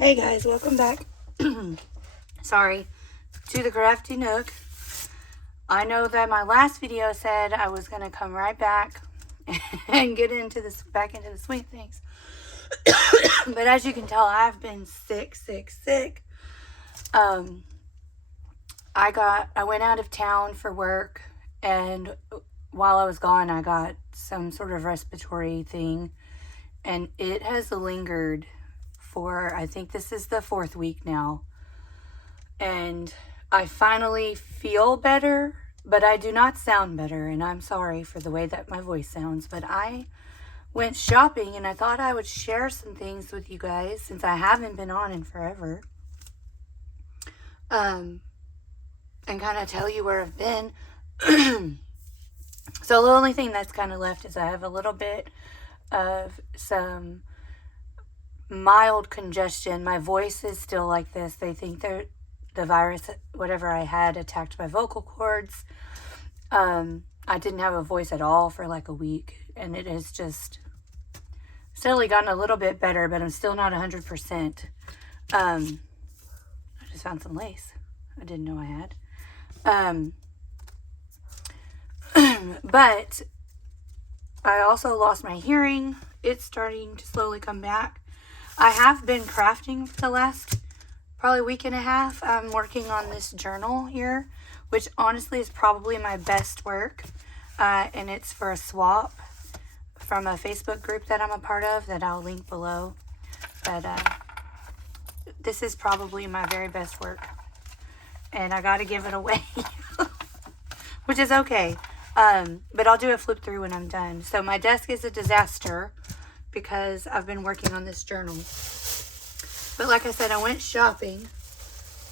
Hey guys, welcome back. Sorry, to the Crafty Nook. I know that my last video said I was going to come right back and get into this, back into the swing of things. But as you can tell, I've been sick. I went out of town for work, and while I was gone, I got some sort of respiratory thing, and it has lingered for, I think this is the 4th week now. And I finally feel better, but I do not sound better, and I'm sorry for the way that my voice sounds, but I went shopping and I thought I would share some things with you guys since I haven't been on in forever. And kind of tell you where I've been. So the only thing that's kind of left is I have a little bit of some mild congestion. My voice is still like this. They think the virus, whatever I had, attacked my vocal cords. I didn't have a voice at all for like a week, and it has just steadily gotten a little bit better, but I'm still not 100%. I just found some lace I didn't know I had. But I also lost my hearing. It's starting to slowly come back. I have been crafting for the last probably week and a half. I'm working on this journal here, which honestly is probably my best work. And it's for a swap from a Facebook group that I'm a part of that I'll link below. But this is probably my very best work. And I got to give it away, which is okay. But I'll do a flip through when I'm done. So my desk is a disaster because I've been working on this journal. But like I said, I went shopping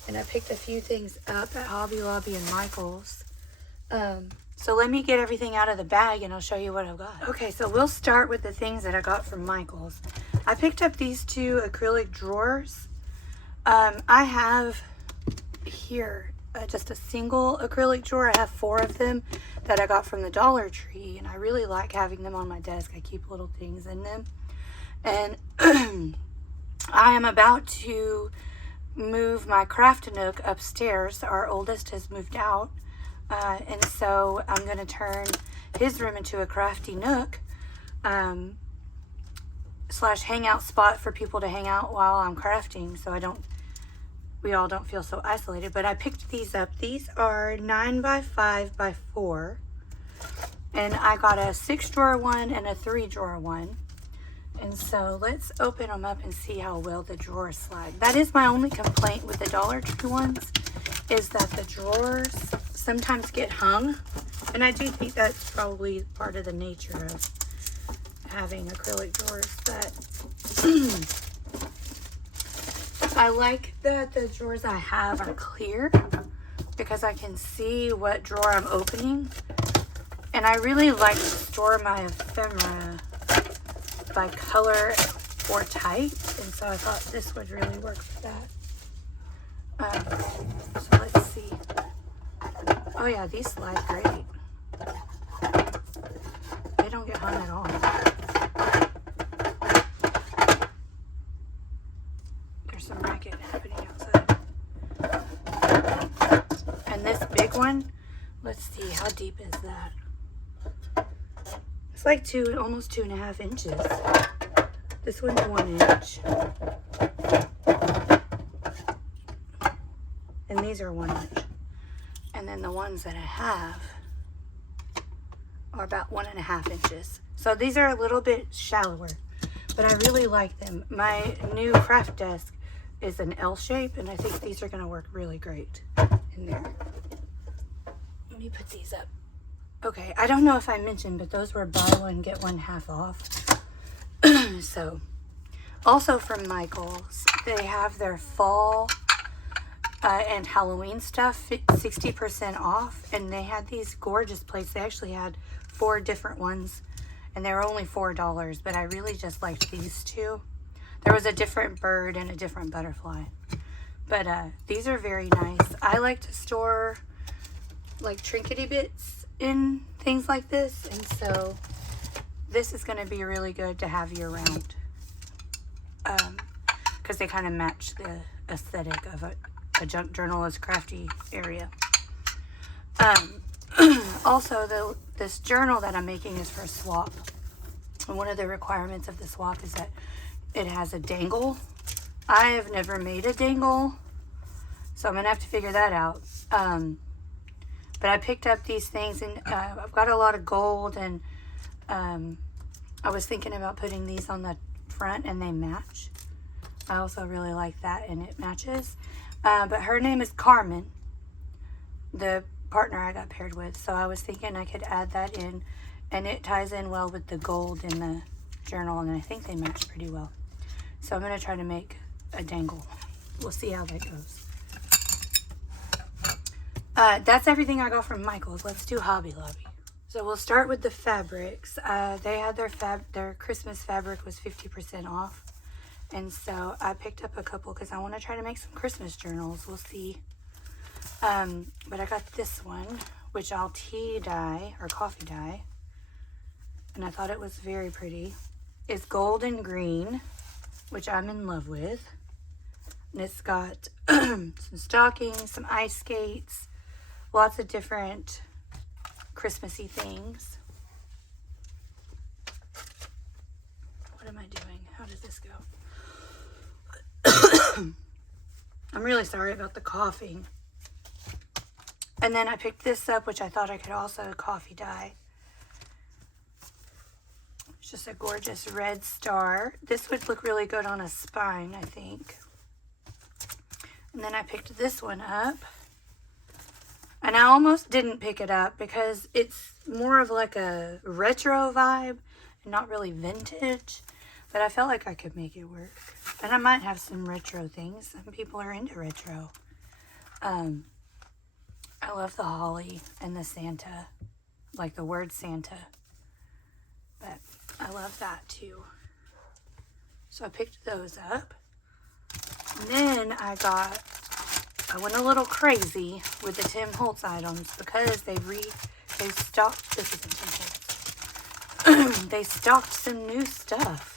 and I picked a few things up at Hobby Lobby and Michael's. So let me get everything out of the bag and I'll show you what I've got. Okay, so we'll start with the things that I got from Michael's. I picked up these 2 acrylic drawers. I have here just a single acrylic drawer. I have 4 of them that I got from the Dollar Tree, and I really like having them on my desk. I keep little things in them. And I am about to move my craft nook upstairs. Our oldest has moved out, and so I'm going to turn his room into a crafty nook slash hangout spot for people to hang out while I'm crafting, so we all don't feel so isolated. But I picked these up. These are 9x5x4, and I got a 6-drawer one and a 3-drawer one. And so let's open them up and see how well the drawers slide. That is my only complaint with the Dollar Tree ones, is that the drawers sometimes get hung, and I do think that's probably part of the nature of having acrylic drawers. But I like that the drawers I have are clear because I can see what drawer I'm opening. And I really like to store my ephemera by color or type. And so I thought this would really work for that. So let's see. Oh yeah, these slide great. They don't get hung at all. Some racket happening outside. And this big one, let's see, how deep is that? It's like almost 2.5 inches. This one's 1 inch. And these are 1 inch. And then the ones that I have are about 1.5 inches. So these are a little bit shallower, but I really like them. My new craft desk is an L shape, and I think these are going to work really great in there. Let me put these up. Okay, I don't know if I mentioned, but those were buy one get one half off. So also from Michael's, they have their fall and Halloween stuff 60% off, and they had these gorgeous plates. They actually had 4 different ones, and they were only $4, but I really just liked these 2. There was a different bird and a different butterfly. But these are very nice. I like to store like trinkety bits in things like this. And so this is going to be really good to have year round. because they kind of match the aesthetic of a junk journal as crafty area. Also, this journal that I'm making is for a swap. And one of the requirements of the swap is that it has a dangle. I have never made a dangle, so I'm going to have to figure that out. But I picked up these things, and I've got a lot of gold, and I was thinking about putting these on the front, and they match. I also really like that, and it matches. But her name is Carmen, the partner I got paired with, so I was thinking I could add that in, and it ties in well with the gold in the journal, and I think they match pretty well. So I'm going to try to make a dangle. We'll see how that goes. That's everything I got from Michael's. Let's do Hobby Lobby. So we'll start with the fabrics. They had their Christmas fabric was 50% off. And so I picked up a couple because I want to try to make some Christmas journals. We'll see. But I got this one, which I'll tea dye or coffee dye. And I thought it was very pretty. It's gold and green, which I'm in love with. And it's got some stockings, some ice skates, lots of different Christmassy things. What am I doing? How does this go? I'm really sorry about the coughing. And then I picked this up, which I thought I could also coffee dye. It's just a gorgeous red star. This would look really good on a spine, I think. And then I picked this one up. And I almost didn't pick it up because it's more of like a retro vibe and not really vintage. But I felt like I could make it work. And I might have some retro things. Some people are into retro. I love the holly and the Santa. Like the word Santa. But I love that too. So I picked those up. And then I went a little crazy with the Tim Holtz items because they stocked, this isn't Tim Holtz. They stocked some new stuff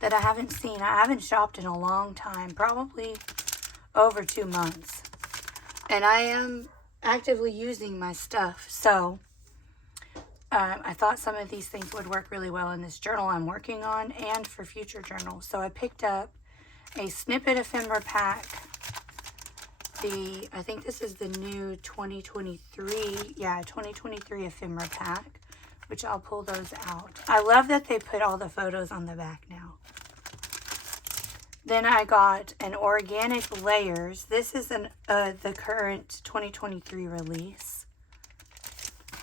that I haven't seen. I haven't shopped in a long time, probably over 2 months. And I am actively using my stuff. So I thought some of these things would work really well in this journal I'm working on and for future journals. So I picked up a snippet ephemera pack. I think this is the new 2023, 2023 ephemera pack, which I'll pull those out. I love that they put all the photos on the back now. Then I got an organic layers. This is the current 2023 release.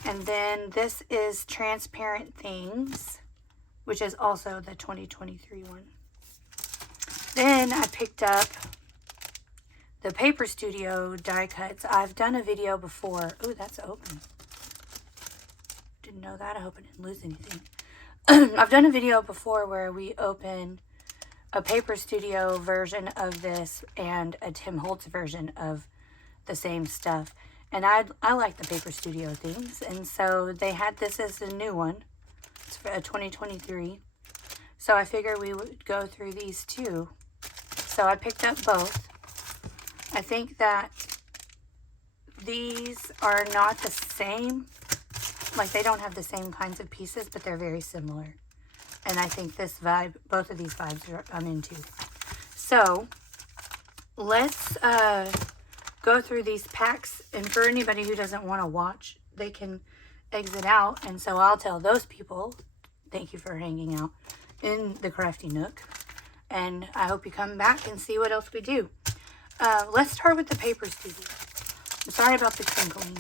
And then this is transparent things, which is also the 2023 one. Then I picked up the Paper Studio die cuts. I've done a video before. Ooh, that's open. Didn't know that. I hope I didn't lose anything. I've done a video before where we open a Paper Studio version of this and a Tim Holtz version of the same stuff. And I like the Paper Studio things. And so they had this as the new one. It's for a 2023. So I figured we would go through these too. So I picked up both. I think that these are not the same. Like, they don't have the same kinds of pieces, but they're very similar. And I think this vibe, both of these vibes I'm into. So, let's go through these packs. And for anybody who doesn't want to watch, they can exit out. And so I'll tell those people, thank you for hanging out in the Crafty Nook. And I hope you come back and see what else we do. Let's start with the Paper Studio. I'm sorry about the crinkling.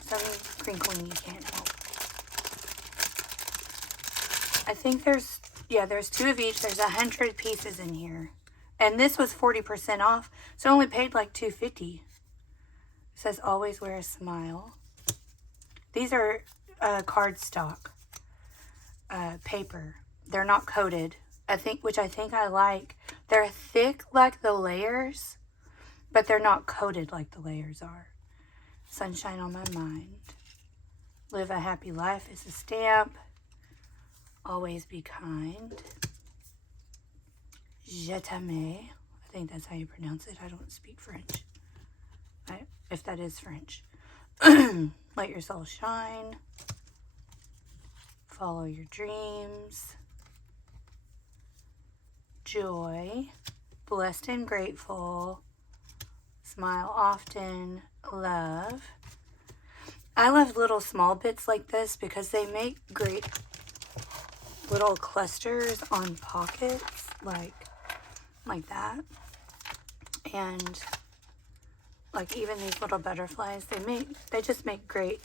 Some crinkling you can't help. I think there's 2 of each. There's 100 pieces in here. And this was 40% off. So I only paid like $2.50. It says always wear a smile. These are cardstock paper. They're not coated. Which I think I like. They're thick like the layers, but they're not coated like the layers are. Sunshine on my mind. Live a happy life is a stamp. Always be kind. Je t'aime. I think that's how you pronounce it. I don't speak French. If that is French. Let your soul shine. Follow your dreams. Joy. Blessed and grateful. Smile often. Love. I love little small bits like this because they make great little clusters on pockets like that. And like even these little butterflies, they just make great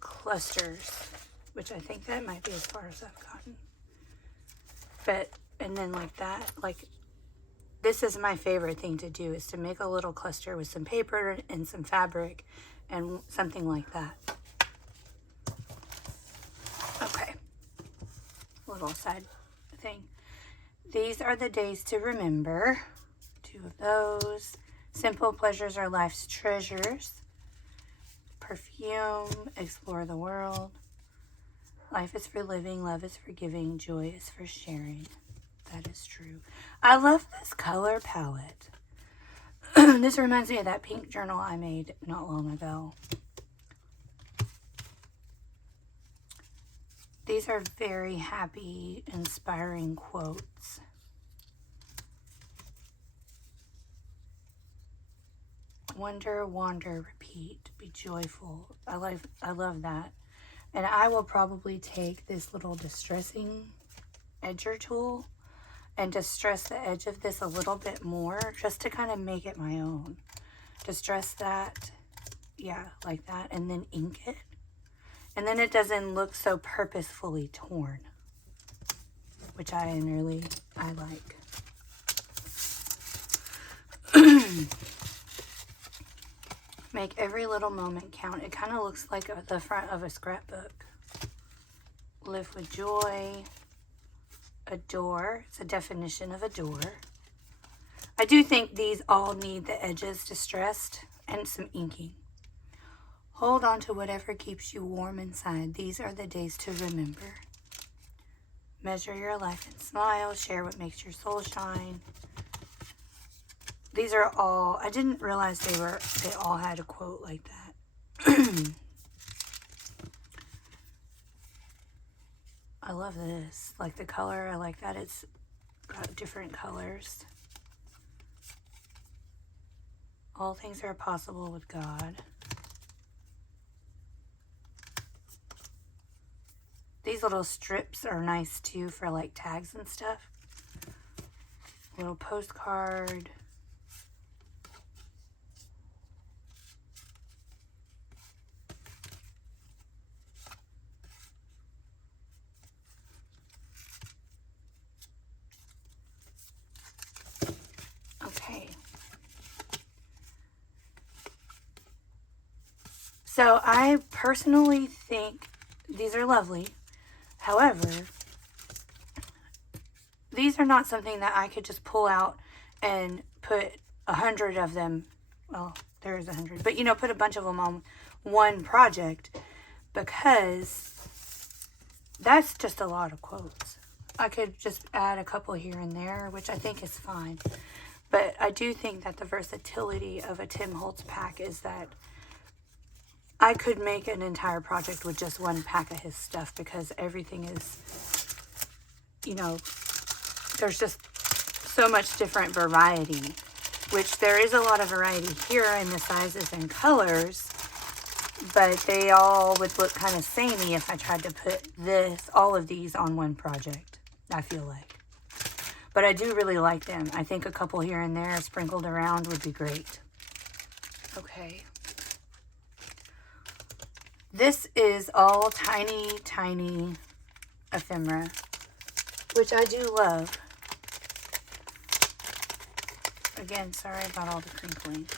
clusters, which I think that might be as far as I've gotten. But, and then like that, like this is my favorite thing to do, is to make a little cluster with some paper and some fabric and something like that. Okay, little side thing. These are the days to remember. 2 of those. Simple pleasures are life's treasures. Perfume. Explore the world. Life is for living. Love is for giving. Joy is for sharing. That is true. I love this color palette. This reminds me of that pink journal I made not long ago. These are very happy, inspiring quotes. Wonder, wander, repeat, be joyful. I love that. And I will probably take this little distressing edger tool and distress the edge of this a little bit more, just to kind of make it my own. Distress that, yeah, like that, and then ink it. And then it doesn't look so purposefully torn, which I like. Make every little moment count. It kind of looks like the front of a scrapbook. Live with joy. Adore. It's a definition of adore. I do think these all need the edges distressed and some inking. Hold on to whatever keeps you warm inside. These are the days to remember. Measure your life and smile. Share what makes your soul shine. These are all, I didn't realize they all had a quote like that. I love this. Like the color, I like that it's got different colors. All things are possible with God. These little strips are nice too for like tags and stuff. Little postcard. Okay. So I personally think these are lovely. However, these are not something that I could just pull out and put 100 of them. Well, there is 100, but you know, put a bunch of them on one project, because that's just a lot of quotes. I could just add a couple here and there, which I think is fine. But I do think that the versatility of a Tim Holtz pack is that I could make an entire project with just one pack of his stuff, because everything is, you know, there's just so much different variety, which there is a lot of variety here in the sizes and colors, but they all would look kind of samey if I tried to put all of these on one project, I feel like. But I do really like them. I think a couple here and there sprinkled around would be great. Okay. This is all tiny, tiny ephemera, which I do love. Again, sorry about all the crinkling.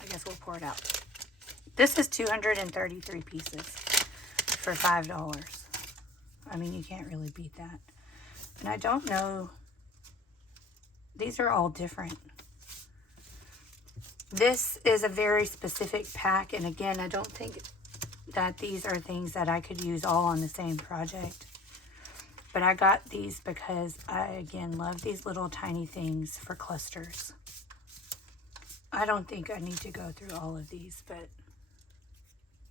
I guess we'll pour it out. This is 233 pieces for $5. I mean, you can't really beat that. And I don't know, these are all different. This is a very specific pack, and again, I don't think that these are things that I could use all on the same project. But I got these because I, again, love these little tiny things for clusters. I don't think I need to go through all of these, but let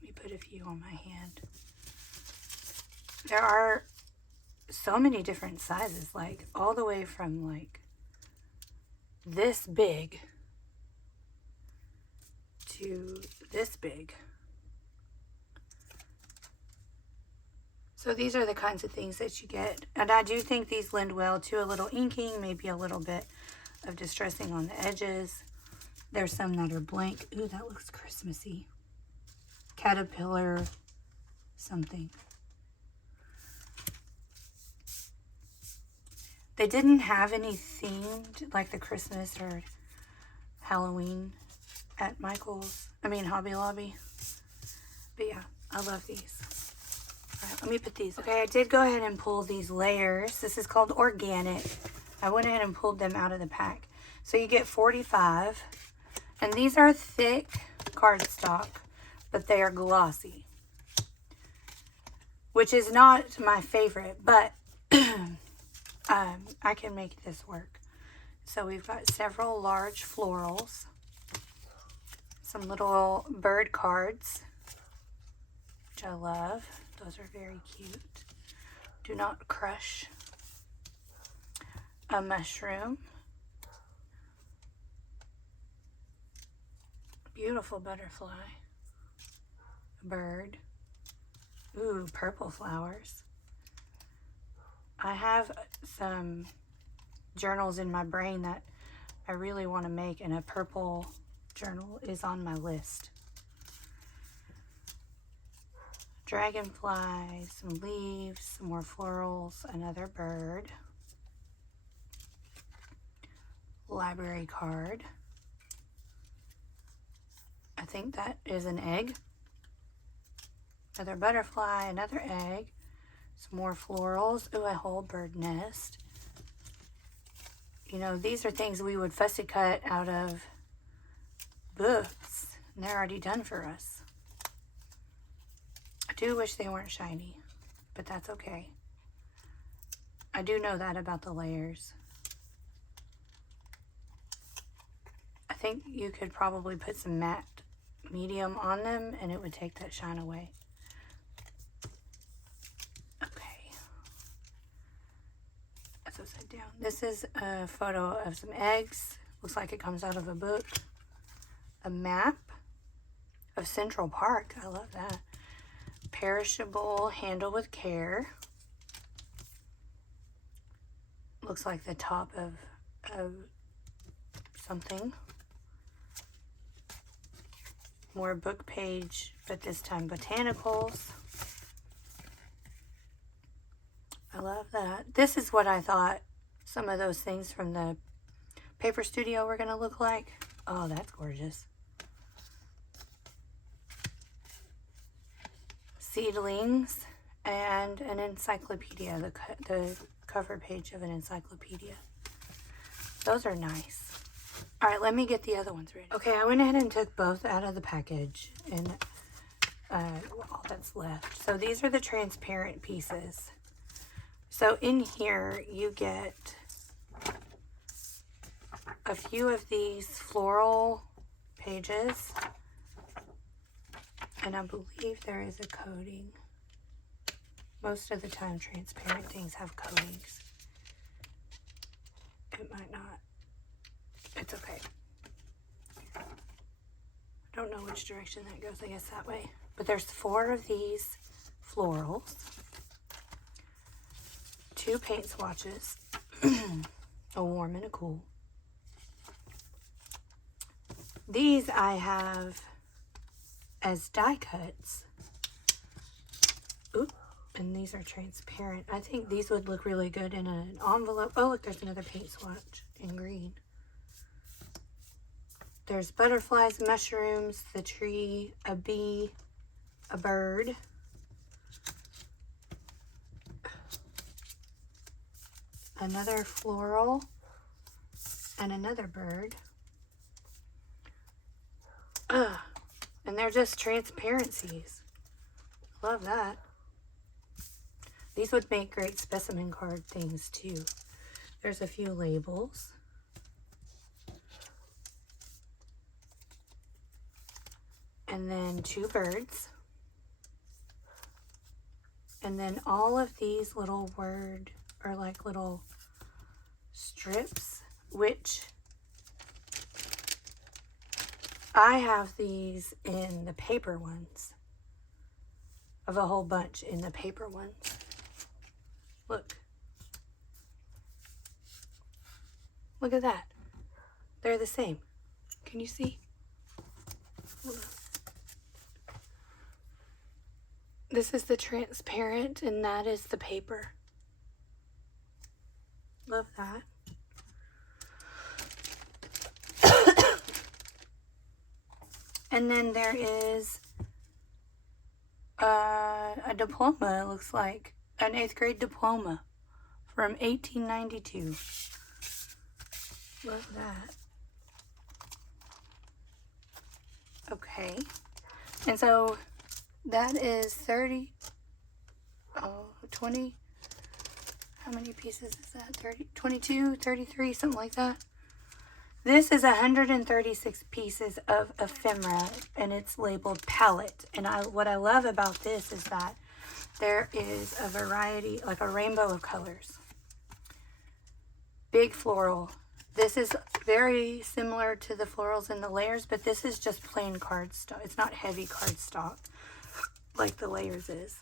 me put a few on my hand. There are so many different sizes, like all the way from like this big to this big. So these are the kinds of things that you get. And I do think these lend well to a little inking, maybe a little bit of distressing on the edges. There's some that are blank. Ooh, that looks Christmassy. Caterpillar something. They didn't have any themed, like the Christmas or Halloween at Hobby Lobby. But yeah, I love these. All right, let me put these. Okay, I did go ahead and pull these layers. This is called organic. I went ahead and pulled them out of the pack. So you get 45. And these are thick cardstock, but they are glossy. Which is not my favorite, but I can make this work. So we've got several large florals. Some little bird cards, which I love. Those are very cute. Do not crush. A mushroom. Beautiful butterfly. A bird. Ooh, purple flowers. I have some journals in my brain that I really want to make, and a purple journal is on my list. Dragonflies, some leaves, some more florals, another bird. Library card. I think that is an egg. Another butterfly, another egg. Some more florals. Ooh, a whole bird nest. You know, these are things we would fussy cut out of books, and they're already done for us. I do wish they weren't shiny, but that's okay. I do know that about the layers. I think you could probably put some matte medium on them and it would take that shine away. Okay. That's upside down. This is a photo of some eggs. Looks like it comes out of a book. A map of Central Park. I love that. Perishable, handle with care. Looks like the top of something. More book page, but this time botanicals. I love that. This is what I thought some of those things from the paper studio were going to look like. Oh, that's gorgeous. Seedlings and an encyclopedia, the cover page of an encyclopedia. Those are nice. All right, let me get the other ones ready. Okay, I went ahead and took both out of the package and all that's left. So these are the transparent pieces. So in here you get a few of these floral pages, and I believe there is a coating. Most of the time transparent things have coatings. It might not. It's okay. I don't know which direction that goes. I guess that way. But there's 4 of these florals. 2 paint swatches. A warm and a cool. These I have as die cuts. Ooh, and these are transparent. I think these would look really good in an envelope. Oh, look, there's another paint swatch in green. There's butterflies, mushrooms, the tree, a bee, a bird. Another floral, and another bird. And they're just transparencies. Love that. These would make great specimen card things too. There's a few labels. And then 2 birds. And then all of these little word, or like little strips, which I have these in the paper ones. Of a whole bunch in the paper ones. Look. Look at that. They're the same. Can you see? Hold on. This is the transparent and that is the paper. Love that. And then there is a diploma, it looks like. An 8th grade diploma from 1892. Love that. Okay. And so that is 20. How many pieces is that? 30, 22, 33, something like that. This is 136 pieces of ephemera, and it's labeled palette. And what I love about this is that there is a variety, like a rainbow of colors. Big floral. This is very similar to the florals in the layers, but this is just plain cardstock. It's not heavy cardstock like the layers is.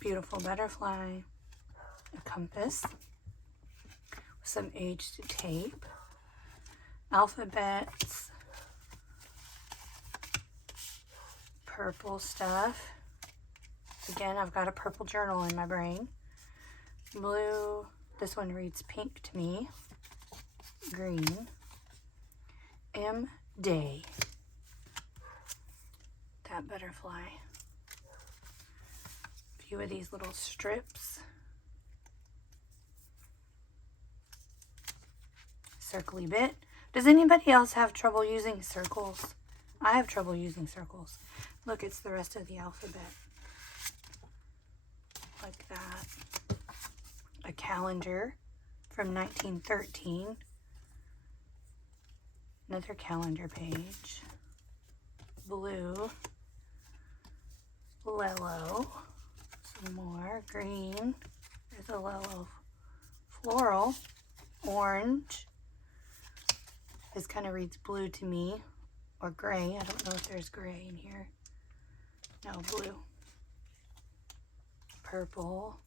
Beautiful butterfly. A compass. Some aged tape. Alphabets. Purple stuff. Again, I've got a purple journal in my brain. Blue. This one reads pink to me. Green. M. Day. That butterfly. A few of these little strips. Circly bit. Does anybody else have trouble using circles? I have trouble using circles. Look, it's the rest of the alphabet. Like that. A calendar from 1913. Another calendar page. Blue. Lello. Some more. Green. There's a Lello floral. Orange. This kind of reads blue to me. Or gray. I don't know if there's gray in here. No, blue. Purple.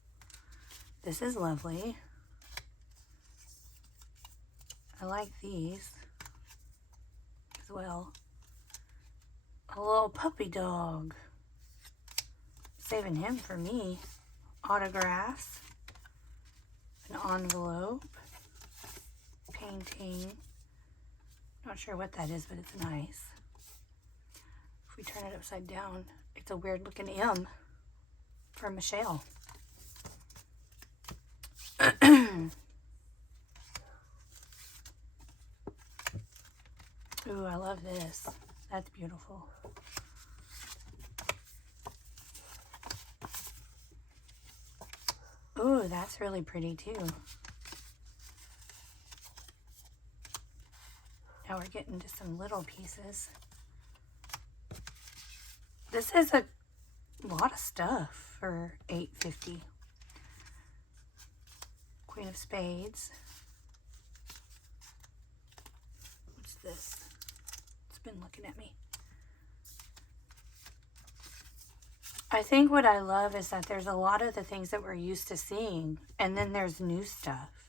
This is lovely. I like these as well. A little puppy dog. Saving him for me. Autographs. An envelope. Painting. Not sure what that is, but it's nice. If we turn it upside down, it's a weird looking M for Michelle. Ooh, I love this. That's beautiful. Ooh, that's really pretty too. Now we're getting to some little pieces. This is a lot of stuff for $8.50. Queen of Spades. What's this? It's been looking at me. I think what I love is that there's a lot of the things that we're used to seeing, and then there's new stuff.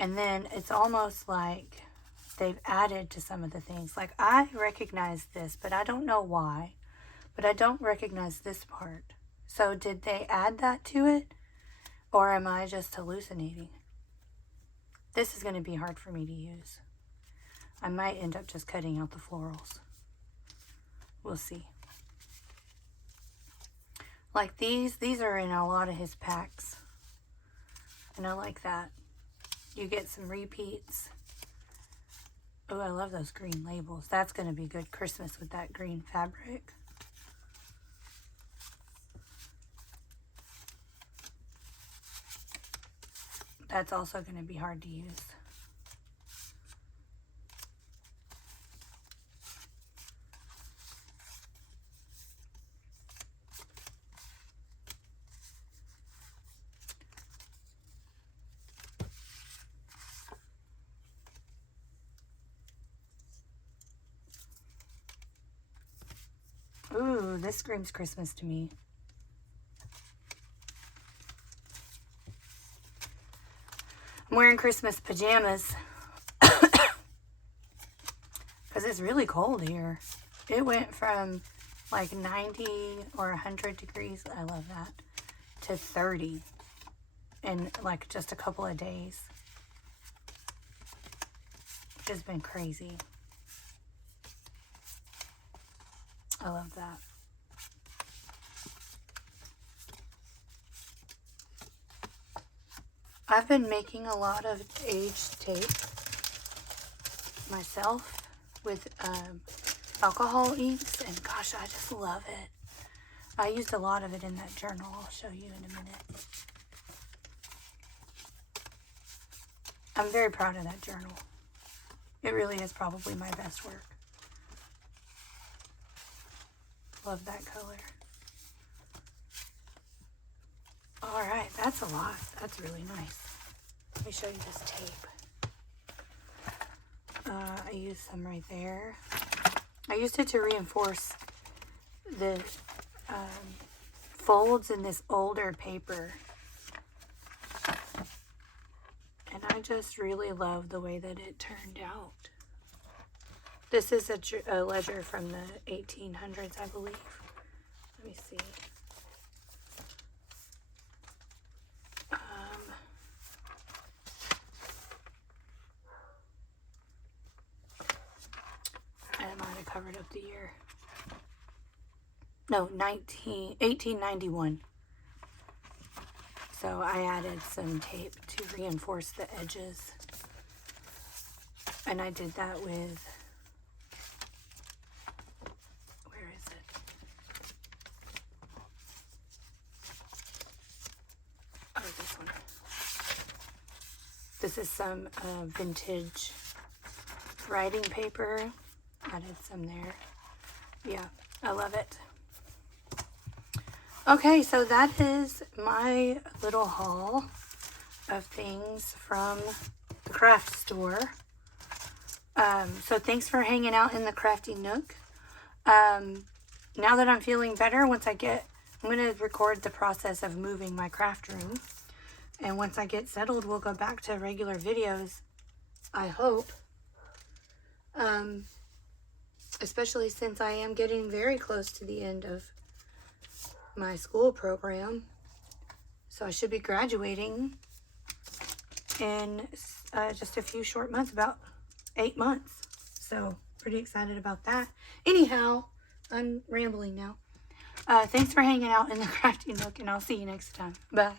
And then it's almost like they've added to some of the things. Like, I recognize this, but I don't know why. But I don't recognize this part. So did they add that to it? Or am I just hallucinating? This is going to be hard for me to use. I might end up just cutting out the florals. We'll see. Like these are in a lot of his packs. And I like that. You get some repeats. Oh, I love those green labels. That's going to be good Christmas with that green fabric. that's also going to be hard to use. Ooh, this screams Christmas to me. I'm wearing Christmas pajamas because it's really cold here. It went from like 90 or 100 degrees, I love that, to 30 in like just a couple of days. Which has been crazy. I love that. I've been making a lot of aged tape myself with alcohol inks, and gosh, I just love it. I used a lot of it in that journal. I'll show you in a minute. I'm very proud of that journal. It really is probably my best work. Love that color. Alright, that's a lot. That's really nice. Let me show you this tape. I used some right there. I used it to reinforce the folds in this older paper. And I just really love the way that it turned out. This is a ledger from the 1800s, I believe. Let me see. I might have covered up the year. No, 1891. So I added some tape to reinforce the edges. And I did that with, where is it? Oh, this one. This is some vintage writing paper. Added some there. Yeah, I love it. Okay, so that is my little haul of things from the craft store. So thanks for hanging out in the crafty nook. Now that I'm feeling better, I'm going to record the process of moving my craft room. And once I get settled, we'll go back to regular videos, I hope. Especially since I am getting very close to the end of my school program. So I should be graduating in just a few short months, about 8 months. So pretty excited about that. Anyhow, I'm rambling now. Thanks for hanging out in the crafty nook, and I'll see you next time. Bye.